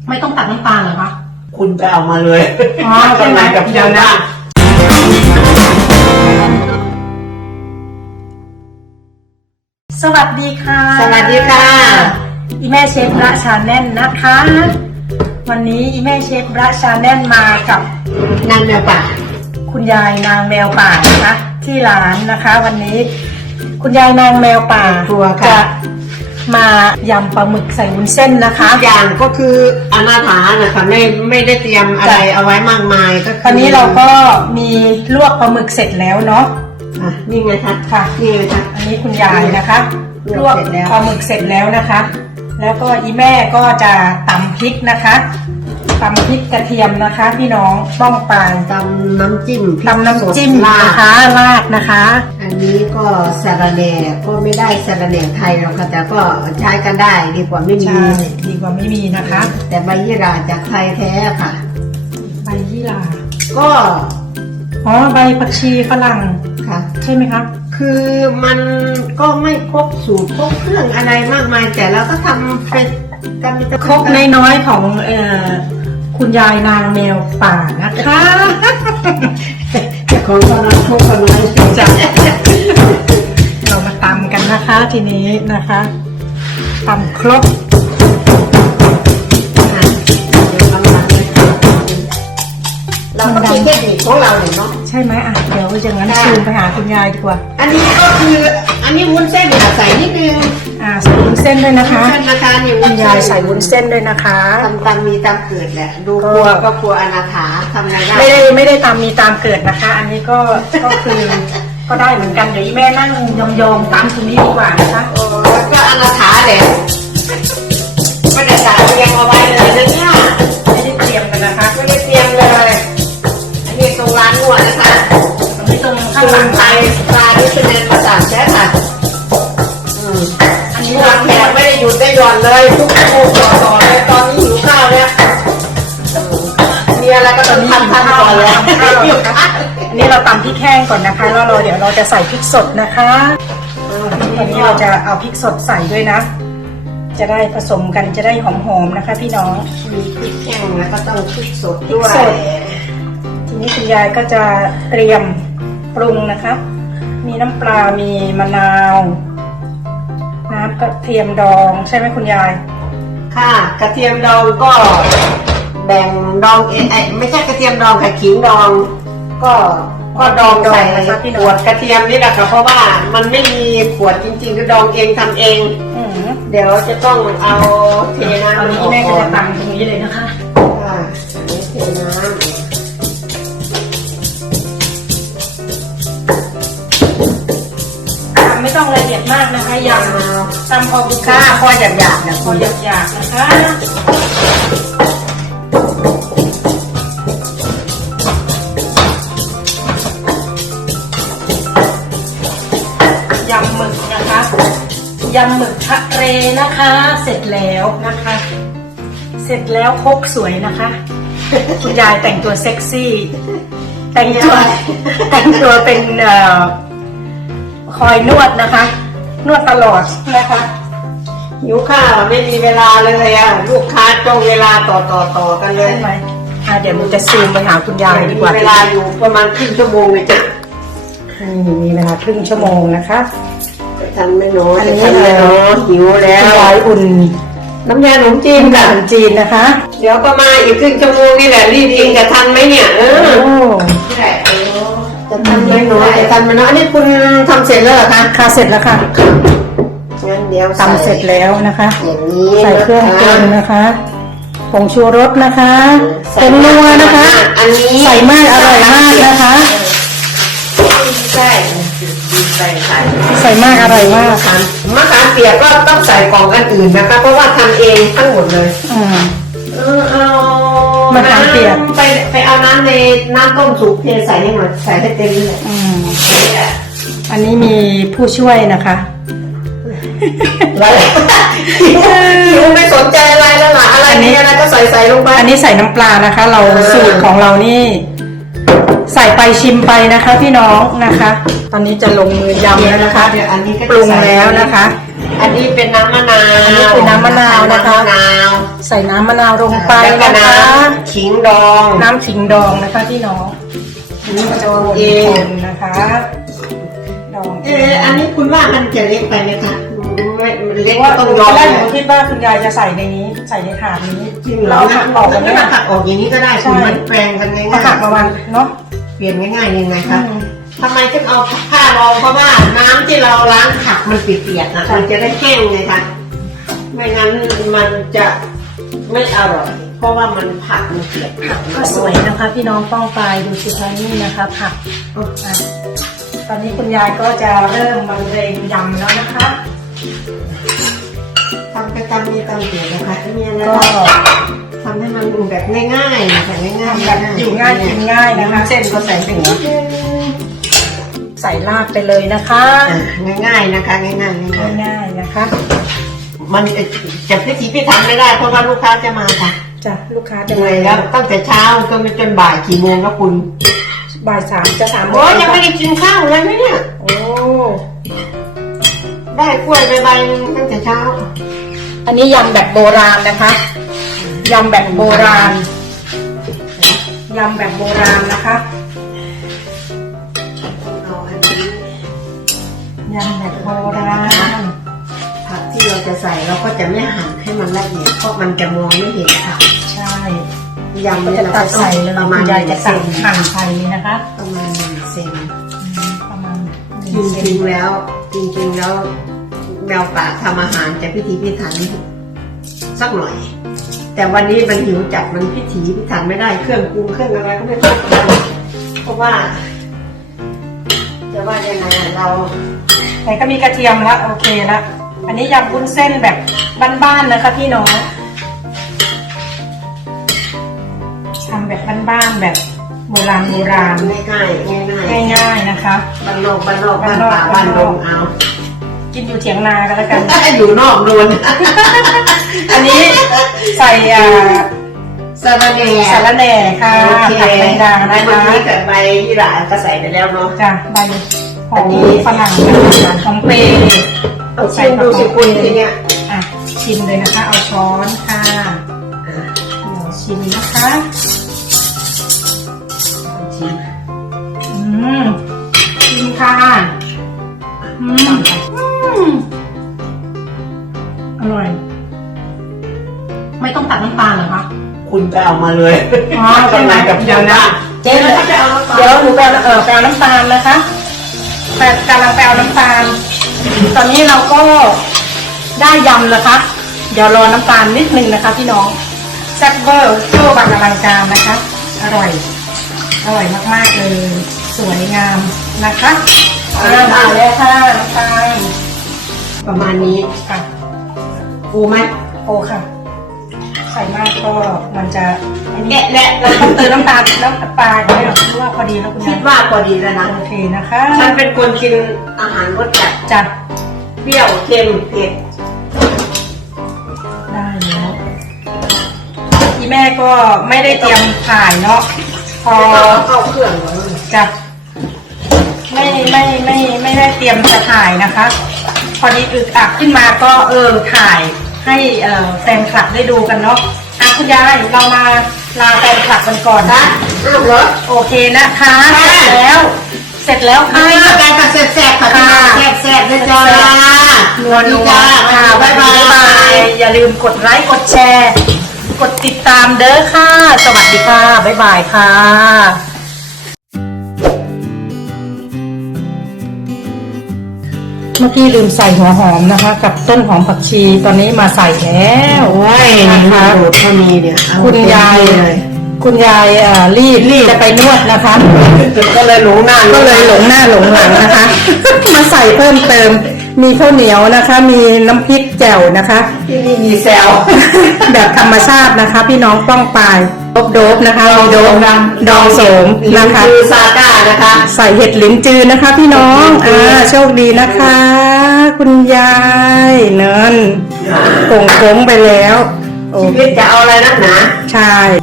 ไม่ต้องตัดน้ำตาลเหรอคะคุณไปเอามาเลยอ๋อใช่ไหมกับเดี๋ยวนะสวัสดีค่ะสวัสดีค่ะอีแม่เชฟระชาแนลนะคะวันนี้อีแม่เชฟระชาแนลมากับนางแมวป่าคุณยายนางแมวป่านะคะที่ร้านนะคะวันนี้คุณยายนางแมวป่าจะมายำปลาหมึกใส่วุ้นเส้นนะคะอย่างก็คืออนาถานะคะไม่ได้เตรียมอะไรเอาไวมากมายก็ตอนนี้เราก็มีลวกปลาหมึกเสร็จแล้วเนาะนี่ไงคะค่ะนี่ไงคะอันนี้คุณยายนะคะลวกปลาหมึกเสร็จแล้วนะคะแล้วก็อีแม่ก็จะตำพริกนะคะตำพริกกระเทียมนะคะพี่น้องป้องปลายตำน้ำจิ้มนะคะราดนะคะอันนี้ก็สาระแหน่ก็ไม่ได้สาระแหน่ไทยหรอกค่ะแต่ก็ใช้กันได้ดีกว่าไม่มีนะคะแต่ใบยี่หร่าจากไทยแท้ค่ะใบยี่หร่าก็ใบผักชีฝรั่งค่ะใช่ไหมคะคือมันก็ไม่ครบสูตรครบเครื่องอะไรมากมายแต่เราก็ทำไปครบน้อยๆของคุณยายนางแมวป่านะคะแต่ของเราครบน้อยจังเรามาตำกันนะคะทีนี้นะคะตำครบเราก็มีเทคนิคของเราเนาะใช่ไหมเดี๋ยวอย่างนั้นซูมไปหาคุณยายดีกว่าอันนี้ก็คืออันนี้วุ้นเส้นใส่นิดนึงใส่วุ้นเส้นด้วยนะคะนี่คุณยายใส่วุ้นเส้นด้วยนะคะตามมีตามเกิดแหละดูครัวก็ครัวอนาถาทำไงได้ไม่ได้ตามมีตามเกิดนะคะอันนี้ก็คือก็ได้เหมือนกันเดี๋ยวแม่นั่งยองตามตรงนี้ดีกว่านะคะก็อนาถาแหละไม่ได้จัดเตรียมเอาไว้เลยนะเนี่ยไม่ได้เตรียมกันนะคะไม่ได้เตรียมเลยอันนี้ตรงร้านนวดนะคะตรงนี้ตรงข้างหลังไทยร้านนี้เป็นเงินมาสั่งใช่ค่ะอันนี้ร้านแขกไม่ได้หยุดได้หย่อนเลยทุกโมงต่อเลยตอนนี้หิวข้าวเนี่ยมีอะไรก็ต้องทำก่อนแล้วอันนี้เราตำพริกแห้งก่อนนะคะแล้วเดี๋ยวเราจะใส่พริกสดนะคะตอนนี้เราจะเอาพริกสดใส่ด้วยนะจะได้ผสมกันจะได้หอมๆนะคะพี่น้องมีพริกแห้งแล้วก็ต้องพริกสดด้วยทีนี้คุณยายก็จะเตรียมปรุงนะคะมีน้ำปลามีมะนาวน้ำกระเทียมดองใช่ไหมคุณยายค่ะกระเทียมดองก็แบ่งดองไม่ใช่กระเทียมดองค่ะขิงดองก็ดองใส่ขวดกระเทียมนี่แหละค่ะเพราะว่ามันไม่มีขวดจริงๆก็ดองเองทำเองเดี๋ยวจะต้องเอาเทน้ำอันนี้แม่ก็จะตำตรงนี้เลยนะคะเทน้ำไม่ต้องละเอียดมากนะคะยำตำพอบุค่าพอหยาบๆนะพอหยาบๆนะคะยำหมึกนะคะยำหมึกทะเลนะคะเสร็จแล้วนะคะเสร็จแล้วครกสวยนะคะคุณยายแต่งตัวเซ็กซี่แต่งตัวเป็นคอยนวดนะคะนวดตลอดนะคะหิวข้าวไม่มีเวลาเลยลูกค้าจ้องเวลาต่อกันเลยใช่ไหมเดี๋ยวมันจะซูมไปหาคุณยายดีกว่าเวลาอยู่ประมาณครึ่งชั่วโมงเลยจ้ะมีเวลาครึ่งชั่วโมงนะคะทันไม่น้อยหิวแล้วคุณยายอุ่นน้ำยาขนมจีนกับขนมจีนนะคะเดี๋ยวก็มาอีกครึ่งชั่วโมงนี่แหละรีบกินจะทันไหมเนี่ยจะทันไหมน้อยจะทันไหมน้อยอันนี้คุณทำเสร็จแล้วเหรอคะค่ะเสร็จแล้วค่ะงั้นเดี๋ยวทำเสร็จแล้วนะคะอย่างนี้ใส่เครื่องปรุงนะคะผงชูรสนะคะผงนัวนะคะอันนี้ใส่มากอร่อยมากนะคะใส่มากอร่อยมากมะขามเปียกก็ต้องใส่กล่องอันอื่นนะคะเพราะว่าทำเองทั้งหมดเลยเอามะขามเปียกไปเอาน้ำในน้ำต้มสุกเทใส่ให้หมดใส่ให้เต็มเลยอันนี้มีผู้ช่วยนะคะหิวไม่สนใจอะไรแล้วล่ะอะไรนี้อะไรก็ใส่ลงไปอันนี้ใส่น้ำปลานะคะเราสูตรของเรานี่ใส่ไปชิมไปนะคะพี่น้องนะคะตอนนี้จะลงมือยำแล้วนะคะเดี๋ยวอันนี้ก็ปรุงแล้วนะคะอันนี้เป็นน้ำมะนาวอันนี้คือน้ำมะนาวนะคะำมะนาวใส่น้ำมะนาวลงไปแล้วก็นะคะน้ำขิงดองน้ำขิงดองนะคะพี่น้องอันนี้ก็จะดองเองคนนะคะดองอันนี้คุณว่ามันจะเล็กไปไหมคะไม่มันเล็กว่าก็ต้องตยอมแรกหนูคิดว่าคุณยายจะใส่ในนี้ ใส่ในถาดนี้จริงเหรเราอหักออกกันไม่ไม่มาหัหักกออกอย่างนี้ก็ได้ใช่คุณมันแปลงกันง่ายก็หักมาวันเนาะๆเปลี่ยนง่ายๆยังไงอืคะมทำไมถึงเอาผ้ารองเพราะว่าน้ำที่เราล้างผักมันเปียกๆนะมันจะได้แห้งไงคะไม่งั้นมันจะไม่อร่อย เพราะว่ามันผักมันเปียกผักก็สวยนะคะ พี่น้องป้องปลายดูสิคะนี่นะคะผักอ่ะตอนนี้คุณยายก็จะเริ่มบรรเลงยำแล้วนะคะทำไปตามมีตามเกียรนะคะมีอะไรก็ทำให้มันแบบง่ายๆแบบง่ายๆแบบอยู่ง่ายกินง่ายนะคะเส้นก็ใส่ไปหัวใส่ลาบไปเลยนะคะง่ายๆนะคะง่ายๆง่ายง่ายๆนะคะๆมันจะพิถีพิถันไม่ได้เพราะว่าลูกค้าจะมาค่ะจ้ะลูกค้าจะเหนื่มาอยแล้วตั้งแต่เช้าจนไปจนบ่ายกี่โมงแล้วคุณบ่ายสามจะ3 โมโอ้งยยังไม่ได้กินข้าวเลยไหมเนี่ยโอ้ได้กล้วยไปใบนึงตั้งแต่เช้าอันนี้ยำแบบโบราณนะคะยำแบบโบราณยำแบบโบราณนะคะเอาอันนี้ยำแบบโบราณผักที่เราจะใส่เราก็จะไม่หั่นให้มันละเอียดเพราะมันจะมองไม่เห็นค่ะใช่ยำก็เนี่ยจะเราตัก็ดต้องใส่เลยประคุมาณณยายจะ 1 ตัดเซนหั่นใส่เลยนะคะประมาณ1 เซนประมาณจ 1 เซนริงๆแล้วแมวป่าทำอาหารจะพิถีพิถันสักหน่อย แต่วันนี้มันหิวจัดมันพิถีพิถันไม่ได้เครื่องปรุงเครื่องอะไรก็ไม่ครบเพราะว่าจะว่ายังไงเราแต่ก็มีกระเทียมละโอเคละอันนี้ยำวุ้นเส้นแบบบ้านๆนะคะพี่น้องทำแบบบ้านๆแบบโบราณโบราณง่ายๆง่ายๆนะคะบ้านนอกบ้านป่าบ้านดงเอากินอยู่เถียงนากันแล้วกันอยู่นอกโดนอันนี้ใส่สาระแหน่สาระแหน่ค่ะโอเคผักแมงดานะเมื่อคะกี้กับใบยี่หร่าก็ใส่ไปแล้วเนาะจ้ะใบหออันมนี้ฝรั่งนะคะหอมเปรย์เอาชิมดูสิคุณทีเนี้ยอ่ะชิมเลยนะคะ เอาช้อนค่ะเดี๋ยวชิมนะคะชิมชิมค่ะอร่อย ไม่ต้องตัดน้ำตาลเหรอคะคุณไปเอามาเลยอ๋อใช่ไหมกับเดี๋ยวนะเจ๊แล้วจะเอามาเดี๋ยวหนูไปเอาน้ำตาลนะคะแต่กำลังไปเอาน้ำตาล ตอนนี้เราก็ได้ยำนะคะ เดี๋ยวรอน้ำตาลนิดนึงนะคะ พี่น้องแซ่บเวอร์โชว์บังอลังการนะคะ อร่อย อร่อยมากๆเลย สวยงามนะคะมาแล้วค่ะน้ำตาลประมาณนี้ค่ะฟูไหมโอค่ะ ใส่มากก็มันจะอันนี้แกะและเราต้องเติมน้ำตาลปลาอย่างนี้หรอคิดว่าพอดีแล้วคุณคิยาดยว่าพอดีแล้วนะโอเคนะคะฉันเป็นคนกินอาหารรสจัดจัดเปรี้ยวเค็มเผ็ดได้แล้วที่แม่ก็ไม่ได้เตรียมถ่ายเนาะพอแล้วก็เข้าเครื่องเลยจะไม่ได้เตรียมจะถ่ายนะคะ พอดีอึกอักขึ้นมาก็ถ่ายให้แฟนคลับได้ดูกันเนาะอ่ะคุณยายเรามาลาแฟนคลับกันก่อนนะอ้าวเหรอโอเคนะคะเสร็จแล้วอันค่ะนี้ก็การตัดแซ่บๆค่ะพี่น้องแซ่บๆนะจ๊ะนัวนัวค่ะบ๊ายบายอย่าลืมกดไลค์กดแชร์ กดติดตามเด้อค่ะ สวัสดีค่ะ บ๊ายบายค่ะ เมื่อกี้ลืมใส่หัวหอมนะคะ กับต้นหอมผักชีตอนนี้มาใส่แล้วโอ้ยนะคะโดดก็มีเนี่ยเอคุณยายเต็มที่เลยคุณยายรีบจะไปนวดนะคะก็เลยหลงหน้าก็เลยหลงหน้าหลงหลังนะคะ มาใส่เพิ่มเติม มีข้าวเหนียวนะคะ มีน้ำพริกแจ่วนะคะที่นี่มีแซวแบบธรรมชาตินะคะ พี่น้องป้องปายโดบนะคะมีโดบดองโสมนะคะคือซาก้านะคะใส่เห็ดหลินจือนะคะ พี่น้องโชคดีนะคะ คุณยายเนินโก่งโค้งไปแล้วโอ้ชีวิตจะเอาอะไรนักหนาใช่